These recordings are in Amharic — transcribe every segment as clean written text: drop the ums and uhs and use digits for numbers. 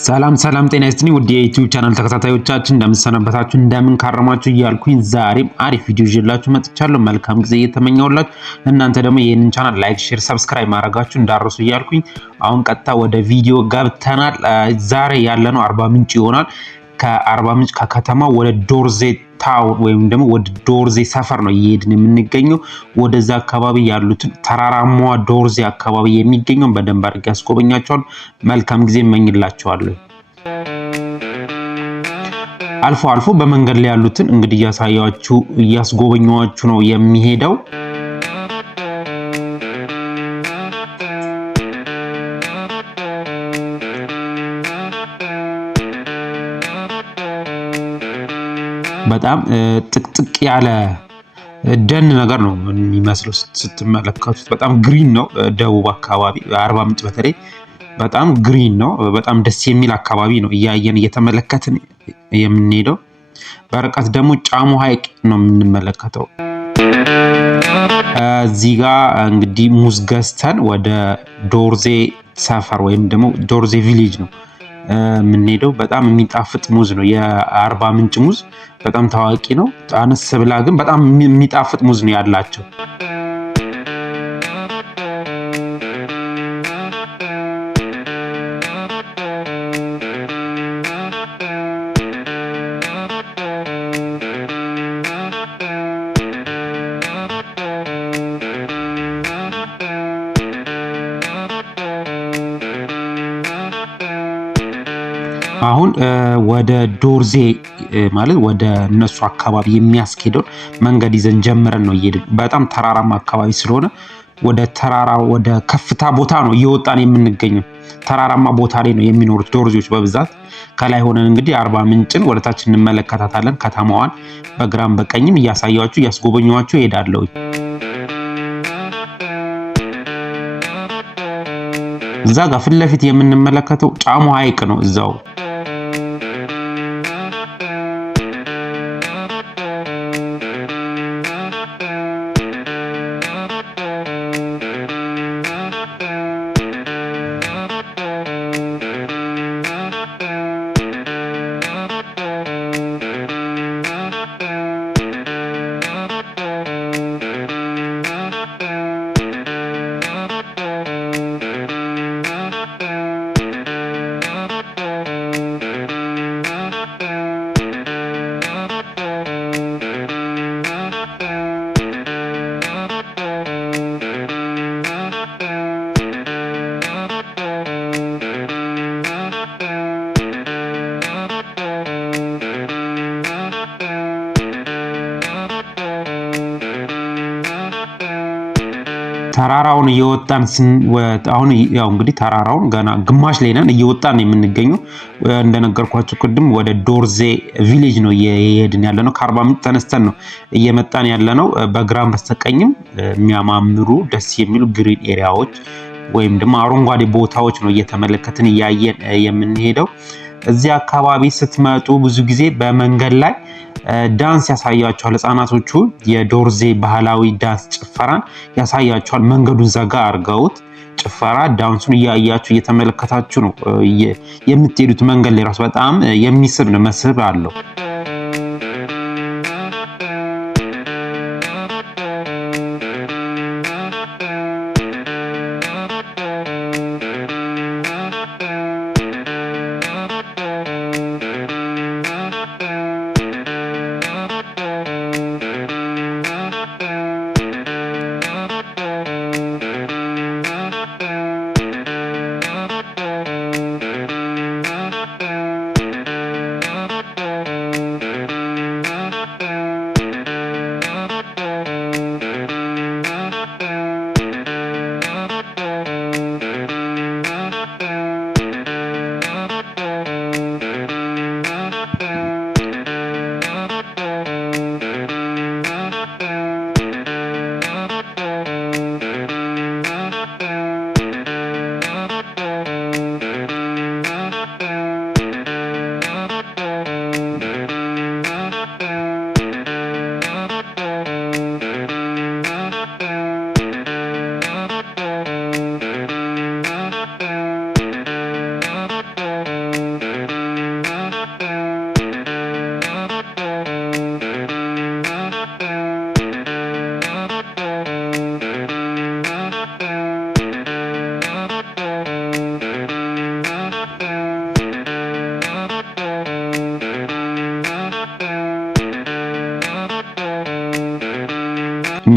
ሰላም ሰላም ጤና ይስጥልኝ ውድ የዩቲዩብ ቻናል ተከታታዮቻችን እንደምሰነበታችሁ እንደምን ካረማችሁ እያልኩኝ ዛሬም አሪፍ ቪዲዮ ይዤላችሁ መጥቻለሁ። መልካም ጊዜ እየተመኘሁላችሁ እናንተ ደግሞ ይሄንን ቻናል ላይክ፣ ሼር፣ ሰብስክራይብ ማድረጋችሁ እንዳትረሱ እያልኩኝ አሁን ቀጥታ ወደ ቪዲዮ ገብተናል። ዛሬ ያለነው አርባ ምንጭ ይሆናል። ከአርባ ምንጭ ከከተማው ወደ ዶርዜ ታውን ወይም ደግሞ ወደ ዶርዜ ሰፈር ነው እየሄድን የምንገኘው። ወደዛ አካባቢ ያሉትን ተራራማዋ ዶርዜ አካባቢ የሚገኘው በደንብ አድርጌ ያስጎበኛቸዋል። መልካም ጊዜ እመኝላችኋለሁ። አልፎ አልፎ በመንገድ ላይ ያሉትን እንግዲህ እያስጎበኛችሁ ነው የሚሄደው። በጣም ጥቅጥቅ ያለ ደን ነገር ነው የሚመስለው ስትመለከቱት። በጣም ግሪን ነው። ደቡብ አካባቢ አርባ ምንጭ በተለይ በጣም ግሪን ነው። በጣም ደስ የሚል አካባቢ ነው እያየን እየተመለከትን የምንሄደው። በርቀት ደግሞ ጫሞ ሐይቅ ነው የምንመለከተው። እዚህ ጋር እንግዲህ ሙዝ ገዝተን ወደ ዶርዜ ሰፈር ወይም ደግሞ ዶርዜ ቪሌጅ ነው የምንሄደው። በጣም የሚጣፍጥ ሙዝ ነው። የአርባ ምንጭ ሙዝ በጣም ታዋቂ ነው። አነስ ብላ ግን በጣም የሚጣፍጥ ሙዝ ነው ያላቸው። አሁን ወደ ዶርዜ ማለት ወደ እነሱ አካባቢ የሚያስኬደውን መንገድ ይዘን ጀምረን ነው እየሄድን። በጣም ተራራማ አካባቢ ስለሆነ ወደ ተራራ ወደ ከፍታ ቦታ ነው እየወጣን የምንገኘው። ተራራማ ቦታ ላይ ነው የሚኖሩት ዶርዜዎች በብዛት። ከላይ ሆነን እንግዲህ አርባ ምንጭን ወደታች እንመለከታታለን። ከተማዋን በግራም በቀኝም እያስጎበኘኋችሁ እሄዳለሁ። እዛ ጋር ፊት ለፊት የምንመለከተው ጫሞ ሐይቅ ነው እዛው። ተራራውን እየወጣን አሁን ያው እንግዲህ ተራራውን ገና ግማሽ ላይ ነን፣ እየወጣን ነው የምንገኘው። እንደነገርኳችሁ ቅድም ወደ ዶርዜ ቪሌጅ ነው እየሄድን ያለነው። ከአርባ ምንጭ ተነስተን ነው እየመጣን ያለነው። በግራም በስተቀኝም የሚያማምሩ ደስ የሚሉ ግሪን ኤሪያዎች ወይም ደግሞ አረንጓዴ ቦታዎች ነው እየተመለከትን እያየን የምንሄደው። እዚህ አካባቢ ስትመጡ ብዙ ጊዜ በመንገድ ላይ ዳንስ ያሳያቸዋል። ህፃናቶቹ የዶርዜ ባህላዊ ዳንስ ጭፈራን ያሳያቸዋል። መንገዱን ዘጋ አድርገውት ጭፈራ ዳንሱን እያያችሁ እየተመለከታችሁ ነው የምትሄዱት። መንገድ ላይ ራሱ በጣም የሚስብ ነው፣ መስህብ አለው።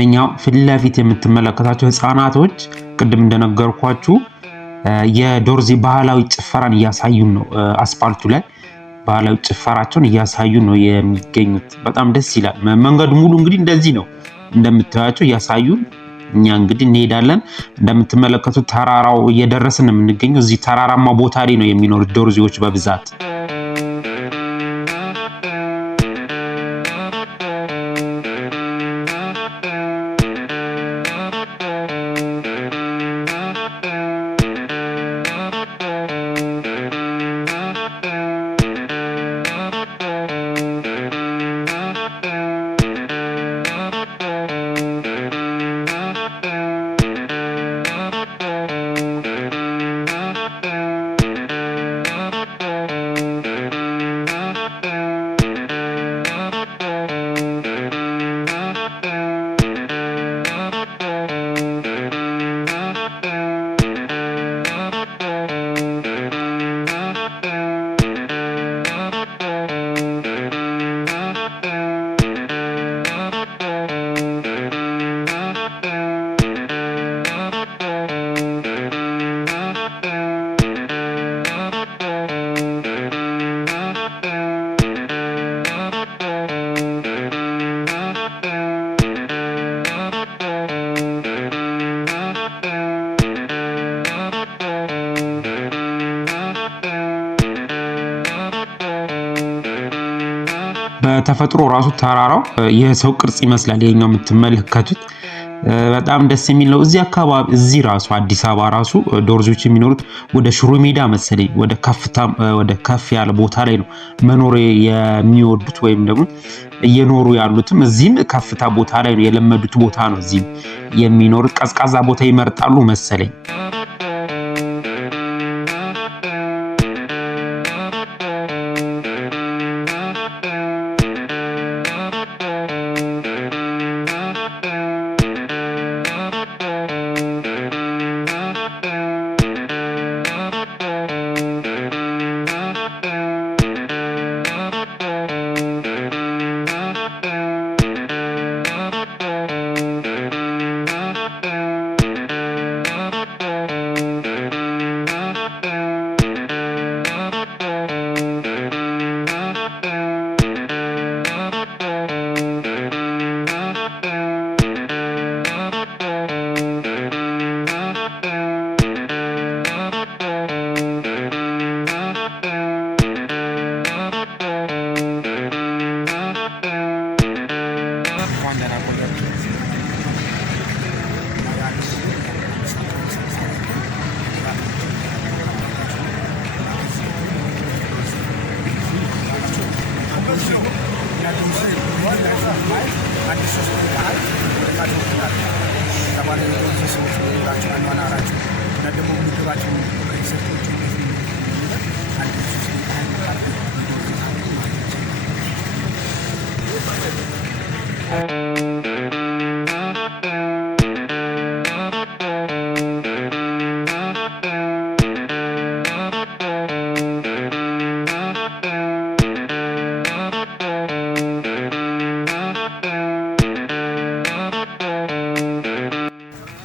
እነኛው ፊት ለፊት የምትመለከታቸው ህፃናቶች ቅድም እንደነገርኳችሁ የዶርዜ ባህላዊ ጭፈራን እያሳዩን ነው። አስፋልቱ ላይ ባህላዊ ጭፈራቸውን እያሳዩን ነው የሚገኙት። በጣም ደስ ይላል። መንገዱ ሙሉ እንግዲህ እንደዚህ ነው እንደምታዩቸው እያሳዩን። እኛ እንግዲህ እንሄዳለን። እንደምትመለከቱት ተራራው እየደረስን ነው የምንገኘው። እዚህ ተራራማ ቦታ ላይ ነው የሚኖሩት ዶርዜዎች በብዛት። በተፈጥሮ ራሱ ተራራው የሰው ቅርጽ ይመስላል። ይሄኛው የምትመለከቱት በጣም ደስ የሚል ነው። እዚህ አካባቢ እዚህ ራሱ አዲስ አበባ ራሱ ዶርዜዎች የሚኖሩት ወደ ሽሮ ሜዳ መሰለኝ ወደ ከፍ ያለ ቦታ ላይ ነው መኖር የሚወዱት ወይም ደግሞ እየኖሩ ያሉትም እዚህም ከፍታ ቦታ ላይ ነው የለመዱት ቦታ ነው። እዚህም የሚኖሩት ቀዝቃዛ ቦታ ይመርጣሉ መሰለኝ።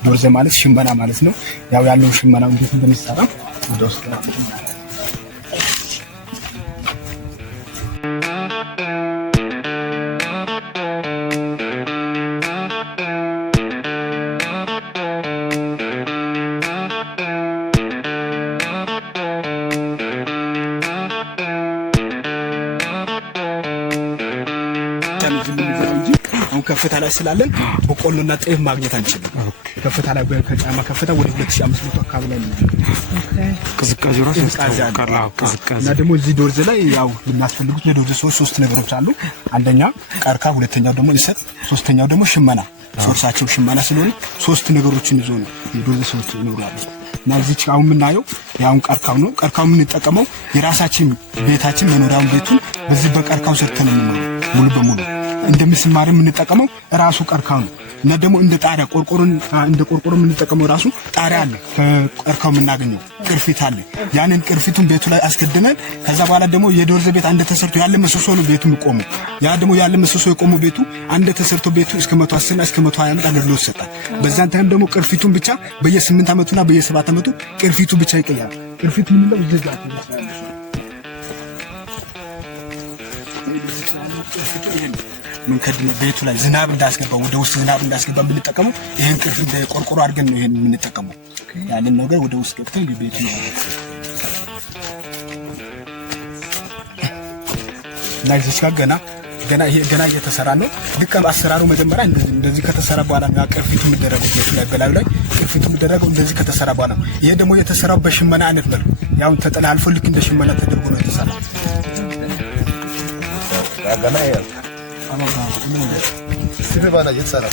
ዶርዜ ማለት ሽመና ማለት ነው። ያው ያለው ሽመናው እንዴት እንደሚሰራ ወደ ውስጥ ነው። ከፍታ ላይ ስላለን በቆሎና ጤፍ ማግኘት አንችልም። ከፍታ ላይ ከጫማ ከፍታ ወደ 2500 አካባቢ ላይ ነው። ቅዝቃዜው ራሱ እና ደግሞ እዚህ ዶርዜ ላይ ያው የሚያስፈልጉት ለዶርዜ ሶስት ነገሮች አሉ። አንደኛ ቀርካ፣ ሁለተኛው ደግሞ እንሰት፣ ሶስተኛው ደግሞ ሽመና። ሶርሳቸው ሽመና ስለሆነ ሶስት ነገሮችን ይዞ ነው የዶርዜ ሰዎች ይኖራሉ። እና እዚህ አሁን የምናየው ያው ቀርካው ነው። ቀርካው የምንጠቀመው የራሳችን ቤታችን መኖሪያውን ቤቱን በዚህ በቀርካው ሰርተን ነው ሙሉ በሙሉ እንደ ምስማር የምንጠቀመው ራሱ ቀርከሃው ነው። እና ደግሞ እንደ ጣሪያ ቆርቆሮ የምንጠቀመው ራሱ ጣሪያ አለ። ከቀርከሃው የምናገኘው ቅርፊት አለ። ያንን ቅርፊቱን ቤቱ ላይ አስከድነን ከዛ በኋላ ደግሞ የዶርዜ ቤት አንደ ተሰርቶ ያለ መስሶ ነው ቤቱ የሚቆመው። ያ ደግሞ ያለ መስሶ የቆመው ቤቱ አንደ ተሰርቶ ቤቱ እስከ 110 እና እስከ 120 ዓመት አገልግሎት ይሰጣል። በዛን ታይም ደግሞ ቅርፊቱን ብቻ በየ8 ዓመቱና በየ7 ዓመቱ ቅርፊቱ ብቻ ይቀየራል። ቅርፊት ምን ነው ይዘጋት ምን ከድነ ቤቱ ላይ ዝናብ እንዳስገባ ወደ ውስጥ ዝናብ እንዳስገባ ብንጠቀመው ይሄን ቅርፊት እንደ ቆርቆሮ አድርገን ነው ይሄን የምንጠቀመው። ያንን ነገር ወደ ውስጥ ገብተን ቤቱ ነው ላይ ገና እየተሰራ ነው። ልክ አሰራሩ መጀመሪያ እንደዚህ ከተሰራ በኋላ ነው ቅርፊቱ የሚደረገው ቤቱ ላይ በላዩ ላይ ቅርፊቱ የሚደረገው እንደዚህ ከተሰራ በኋላ ነው። ይሄ ደግሞ የተሰራው በሽመና አይነት መልኩ ያው ተጠላልፎ ልክ እንደ ሽመና ተደርጎ ነው የተሰራው። ገና ስብባና እየተሰራ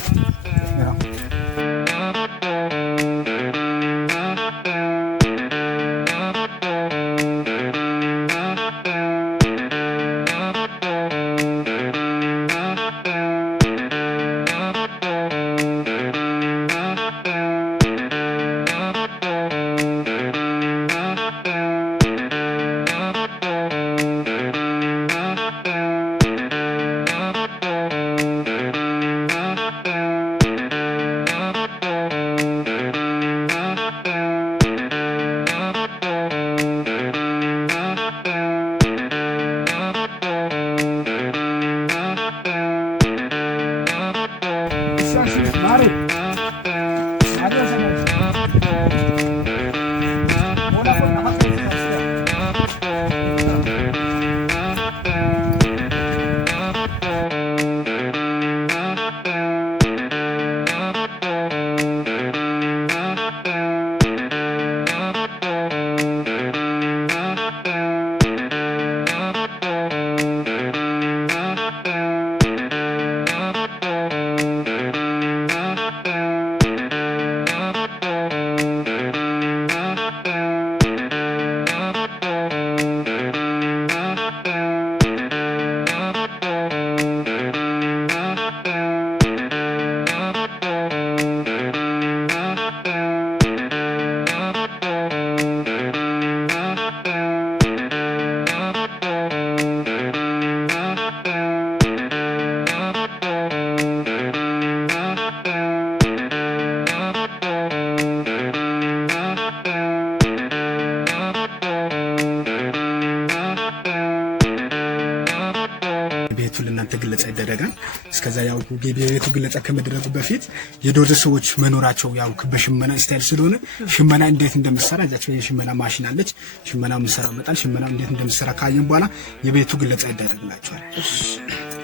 ግለጻ ይደረጋል። እስከዛ ያው ቤቱ ግለጻ ከመደረጉ በፊት የዶርዜ ሰዎች መኖራቸው ያው በሽመና ስታይል ስለሆነ ሽመና እንዴት እንደምሰራ እዛች የሽመና ማሽን አለች። ሽመና ምሰራ መጣል ሽመና እንዴት እንደምሰራ ካየን በኋላ የቤቱ ግለጻ ይደረግላቸዋል።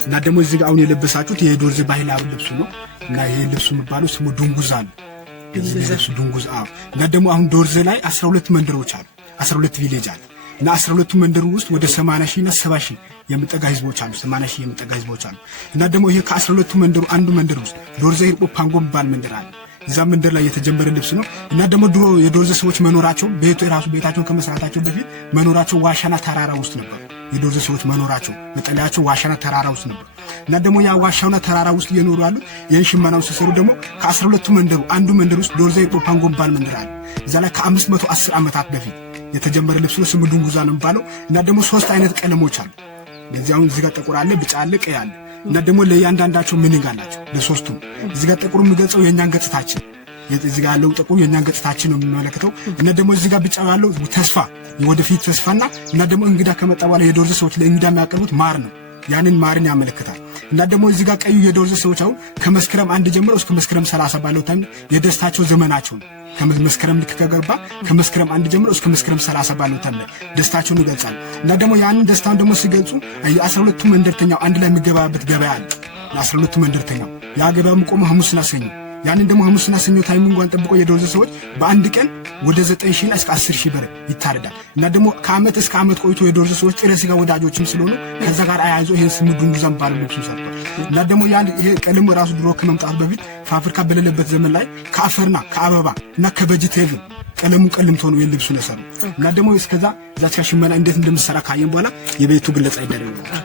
እና ደግሞ እዚህ ጋር አሁን የለበሳችሁት የዶርዜ ባህላዊ ልብሱ ነው። እና ይሄ ልብሱ የሚባለው ስሙ ዱንጉዛ ነው። ልብሱ ዱንጉዛ። እና ደግሞ አሁን ዶርዜ ላይ 12 መንደሮች አሉ። 12 ቪሌጅ አለ። እና 12 መንደሩ ውስጥ ወደ 80 ሺህ እና 70 ሺህ የሚጠጋ ህዝቦች አሉ። 80 ሺህ የሚጠጋ ህዝቦች አሉ። እና ደግሞ ይሄ ከ12 መንደሩ አንዱ መንደር ውስጥ ዶርዜ ሂርጶ ፓንጎ የሚባል መንደር አለ። እዛ መንደር ላይ የተጀመረ ልብስ ነው። እና ደግሞ ድሮ የዶርዜ ሰዎች መኖራቸው ቤታቸውን ከመስራታቸው በፊት መኖራቸው ዋሻና ተራራ ውስጥ ነበር። የዶርዜ ሰዎች መኖራቸው መጠለያቸው ዋሻና ተራራ ውስጥ ነበር። እና ደግሞ ያ ዋሻውና ተራራ ውስጥ እየኖሩ ያሉት ይህን ሽመናው ሲሰሩ ደግሞ ከ12 መንደሩ አንዱ መንደር ውስጥ ዶርዜ ሂርጶ ፓንጎ የሚባል መንደር አለ። እዛ ላይ ከ510 ዓመታት በፊት የተጀመረ ልብስ ነው። ስሙ ዱንጉዛ ነው የሚባለው። እና ደግሞ 3 አይነት ቀለሞች አሉ። ለዚህ አሁን እዚህ ጋር ጥቁር አለ፣ ቢጫ አለ፣ ቀይ አለ። እና ደግሞ ለእያንዳንዳቸው ሚኒንግ አላቸው ለሶስቱም። እዚህ ጋር ጥቁሩ የሚገልጸው የኛን ገጽታችን፣ እዚህ ጋር ያለው ጥቁሩ የኛን ገጽታችን ነው የሚመለከተው። እና ደግሞ እዚህ ጋር ቢጫው ያለው ተስፋ፣ የወደፊት ተስፋና እና ደግሞ እንግዳ ከመጣ በኋላ የዶርዜ ሰዎች ለእንግዳ የሚያቀርቡት ማር ነው። ያንን ማርን ያመለክታል። እና ደግሞ እዚህ ጋር ቀዩ የዶርዜ ሰዎች አሁን ከመስከረም 1 ጀምሮ እስከ መስከረም 30 ባለው ታይም የደስታቸው ዘመናቸው ነው። ከመስከረም ልክ ከገባ ከመስከረም 1 ጀምሮ እስከ መስከረም 30 ባለው ታይም ደስታቸውን ይገልጻሉ። እና ደግሞ ያንን ደስታውን ደግሞ ሲገልጹ የ12ቱ መንደርተኛው አንድ ላይ የሚገባበት ገበያ አለ። የ12ቱ መንደርተኛው ያ ገበያው የሚቆመው ሐሙስና ሰኞ። ያንን ደግሞ ሐሙስና ሰኞ ታይሚንጓን ጠብቆ የዶርዜ ሰዎች በአንድ ቀን ወደ 9,000 እስከ 10,000 ብር ይታረዳል። እና ደግሞ ከዓመት እስከ ዓመት ቆይቶ የዶርዜ ሰዎች ጥሬ ስጋ ወዳጆችም ስለሆኑ ከዛ ጋር አያይዞ ይሄን ስሙ ዱንጉዛ ባለ ልብሱ ሰርቷል። እና ደግሞ ያን ይሄ ቀለም ራሱ ድሮ ከመምጣቱ በፊት ፋብሪካ በሌለበት ዘመን ላይ ከአፈርና ከአበባ እና ከቬጂቴብል ቀለሙ ቀልምቶ ነው የልብሱ ለሰሩ። እና ደግሞ እስከዛ ዛቻ ሽመና እንዴት እንደምሰራ ካየን በኋላ የቤቱ ግለጻ ይደረጋል።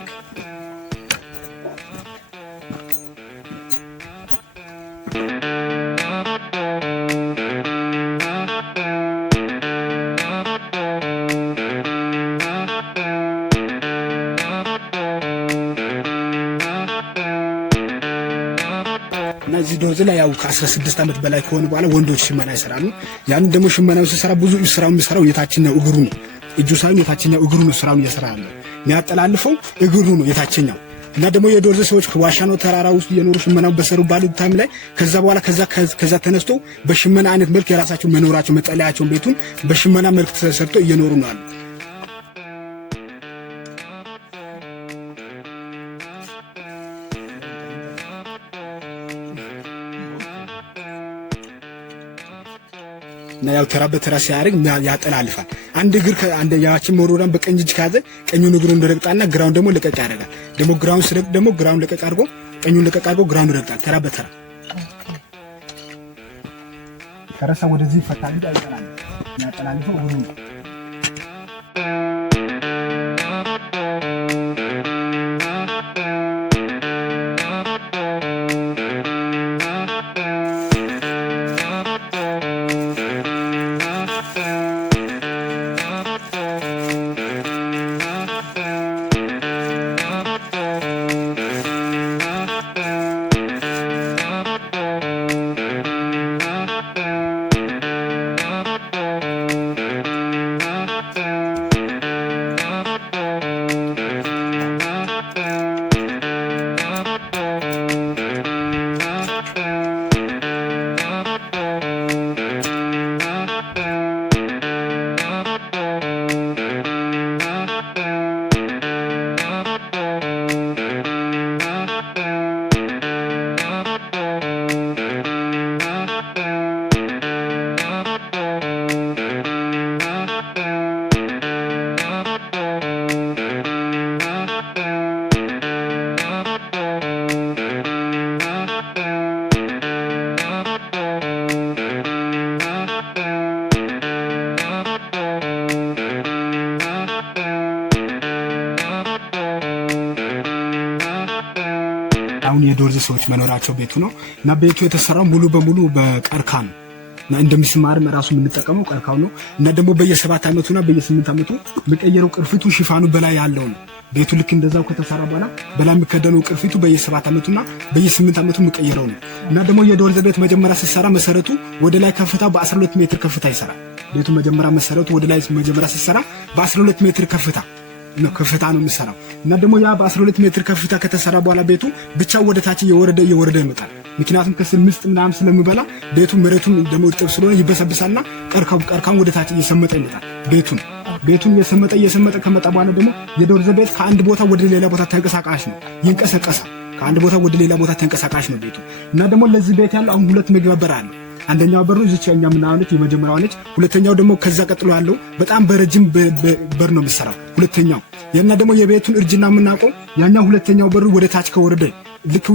እዚህ ዶርዜ ላይ ያው ከ16 ዓመት በላይ ከሆነ በኋላ ወንዶች ሽመና ይሰራሉ። ያን ደግሞ ሽመናው ሲሰራ ብዙ ስራው የሚሰራው የታችኛው እግሩ ነው። እጁ ሳይሆን የታችኛው እግሩ ነው ስራውን እየሰራ ያለው። የሚያጠላልፈው እግሩ ነው የታችኛው። እና ደግሞ የዶርዜ ሰዎች ከዋሻኖ ተራራ ውስጥ የኖሩ ሽመናው በሰሩ ባሉት ታይም ላይ ከዛ በኋላ ከዛ ተነስቶ በሽመና አይነት መልክ የራሳቸው መኖራቸው መጠለያቸውን ቤቱን በሽመና መልክ ተሰርቶ እየኖሩ ነው አሉ። እና ያው ተራ በተራ ሲያደርግ ያጠላልፋል። አንድ እግር አንድ ያችን መሮራን በቀኝ እጅ ካዘ ቀኙን እግሩን እንደረግጣና ግራውን ደግሞ ለቀቅ ያደርጋል። ደግሞ ግራውን ሲረግጥ ደግሞ ግራውን ለቀቅ አድርጎ ቀኙን ለቀቅ አድርጎ ግራውን ይረግጣል። ተራ በተራ ከረሳ ወደዚህ ይፈታል እንጂ አይጠላልፍም። ያጠላልፈው እግሩ ነው። አሁን የዶርዜ ሰዎች መኖራቸው ቤቱ ነው እና ቤቱ የተሰራው ሙሉ በሙሉ በቀርካ ነው እና እንደሚስማርም ራሱ የምንጠቀመው ቀርካው ነው እና ደግሞ በየ7 ዓመቱና በየ8 ዓመቱ መቀየረው ቅርፊቱ ሽፋኑ በላይ ያለው ነው። ቤቱ ልክ እንደዛው ከተሰራ በኋላ በላይ የሚከደነው ቅርፊቱ በየ7 ዓመቱና በየ8 ዓመቱ መቀየረው ነው እና ደግሞ የዶርዜ ቤት መጀመሪያ ሲሰራ መሰረቱ ወደ ላይ ከፍታው በ12 ሜትር ከፍታ ይሰራል። ቤቱ መጀመሪያ መሰረቱ ወደ ላይ መጀመሪያ ሲሰራ በ12 ሜትር ከፍታ ነው የሚሰራው እና ደግሞ ያ በ12 ሜትር ከፍታ ከተሰራ በኋላ ቤቱ ብቻው ወደ ታች እየወረደ ይመጣል። ምክንያቱም ከስር ምስጥ ምናምን ስለሚበላ ቤቱ መሬቱም ደግሞ እርጥብ ስለሆነ ይበሰብሳልና ቀርካም ወደ ታች እየሰመጠ ይመጣል። ቤቱን እየሰመጠ ከመጣ በኋላ ደግሞ የዶርዜ ቤት ከአንድ ቦታ ወደ ሌላ ቦታ ተንቀሳቃሽ ነው፣ ይንቀሳቀሳል። ከአንድ ቦታ ወደ ሌላ ቦታ ተንቀሳቃሽ ነው ቤቱ እና ደግሞ ለዚህ ቤት ያለው አሁን 2 መግቢያ በር አለ። አንደኛው በሩ እዚህኛ ምናነች የመጀመሪያው ነች። ሁለተኛው ደግሞ ከዛ ቀጥሎ ያለው በጣም በረጅም በር ነው የሚሰራው። ሁለተኛው ያና ደግሞ የቤቱን እርጅና የምናውቀው ያኛው ሁለተኛው በሩ ወደ ታች ከወረደ ልክ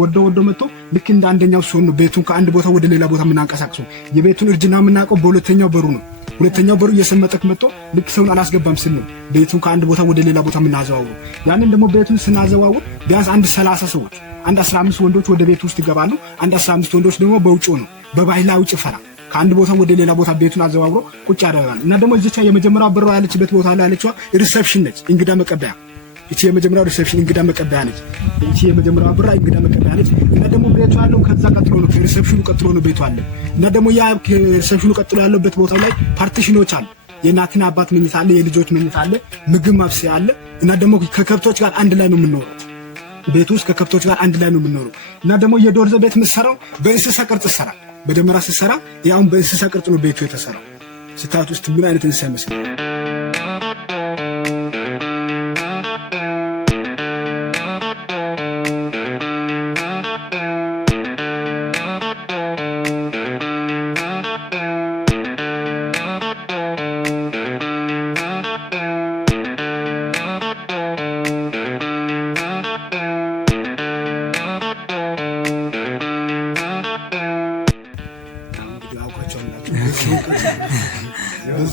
ወርዶ መጥቶ ልክ እንደ አንደኛው ሲሆን ነው ቤቱን ከአንድ ቦታ ወደ ሌላ ቦታ የምናንቀሳቅሰው። የቤቱን እርጅና የምናውቀው በሁለተኛው በሩ ነው። ሁለተኛው በሩ እየሰመጠክ መጥቶ ልክ ሰውን አላስገባም ስንል ቤቱን ከአንድ ቦታ ወደ ሌላ ቦታ የምናዘዋውረው። ያንን ደግሞ ቤቱን ስናዘዋውር ቢያንስ አንድ 30 ሰዎች አንድ 15 ወንዶች ወደ ቤቱ ውስጥ ይገባሉ። አንድ 15 ወንዶች ደግሞ በውጭ ነው በባህላዊ ጭፈራ ከአንድ ቦታ ወደ ሌላ ቦታ ቤቱን አዘዋውሮ ቁጭ ያደርጋል እና ደግሞ እዚቻ የመጀመሪያው በሩ ያለችበት ቦታ ላይ ያለችዋ ሪሴፕሽን ነች፣ እንግዳ መቀበያ። እቺ የመጀመሪያው ሪሴፕሽን እንግዳ መቀበያ ነች። እቺ የመጀመሪያው በሩ እንግዳ መቀበያ ነች እና ደግሞ ቤቱ ያለው ከዛ ቀጥሎ ነው፣ ከሪሴፕሽኑ ቀጥሎ ነው ቤቱ አለ እና ደግሞ ያ ከሪሴፕሽኑ ቀጥሎ ያለበት ቦታ ላይ ፓርቲሽኖች አሉ። የእናትና አባት መኝታ አለ፣ የልጆች መኝታ አለ፣ ምግብ ማብሰያ አለ እና ደግሞ ከከብቶች ጋር አንድ ላይ ነው የምንኖረው። ቤቱ ውስጥ ከከብቶች ጋር አንድ ላይ ነው የምንኖረው እና ደግሞ የዶርዜ ቤት የምትሰራው በእንስሳ ቅርጽ ይሰራል። በደመራ ሲሰራ ያውን በእንስሳ ቅርጽ ነው ቤቱ የተሰራው። ስታት ውስጥ ምን አይነት እንስሳ ይመስላል?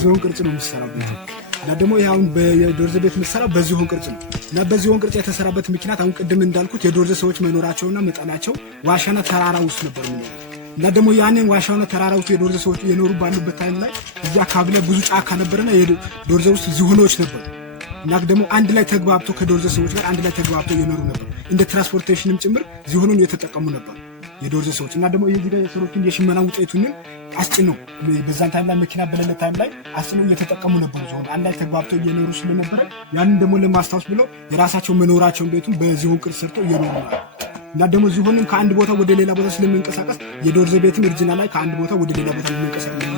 በዚሁን ቅርጽ ነው የሚሰራው እና ደግሞ ያውን በዶርዜ ቤት የሚሰራው በዚሁን ቅርጽ ነው እና በዚሁን ቅርጽ የተሰራበት ምክንያት አሁን ቅድም እንዳልኩት የዶርዜ ሰዎች መኖራቸውና መጠናቸው ዋሻና ተራራ ውስጥ ነበር የሚኖሩት እና ደግሞ ያንን ዋሻና ተራራ ውስጥ የዶርዜ ሰዎች የኖሩ ባሉበት ታይም ላይ እዚያ አካባቢ ላይ ብዙ ጫካ ነበርና የዶርዜ ውስጥ ዝሆኖች ነበሩ እና ደግሞ አንድ ላይ ተግባብቶ ከዶርዜ ሰዎች ጋር አንድ ላይ ተግባብቶ የኖሩ ነበር። እንደ ትራንስፖርቴሽንም ጭምር ዝሆኑን የተጠቀሙ ነበር የዶርዜ ሰዎች እና ደግሞ የዚህ ጋር የሰሮችን የሽመና ውጤቱንም አስጭነው በዛን ታይም ላይ መኪና በሌለ ታይም ላይ አስጭነው እየተጠቀሙ ነበሩ። ዞን አንድ ላይ ተግባብተው እየኖሩ ስለነበረ ያንን ደግሞ ለማስታወስ ብለው የራሳቸው መኖራቸውን ቤቱን በዝሆን ቅርጽ ሰርተው እየኖሩ ነው። እና ደግሞ ዝሆንም ከአንድ ቦታ ወደ ሌላ ቦታ ስለሚንቀሳቀስ የዶርዜ ቤትም እርጅና ላይ ከአንድ ቦታ ወደ ሌላ ቦታ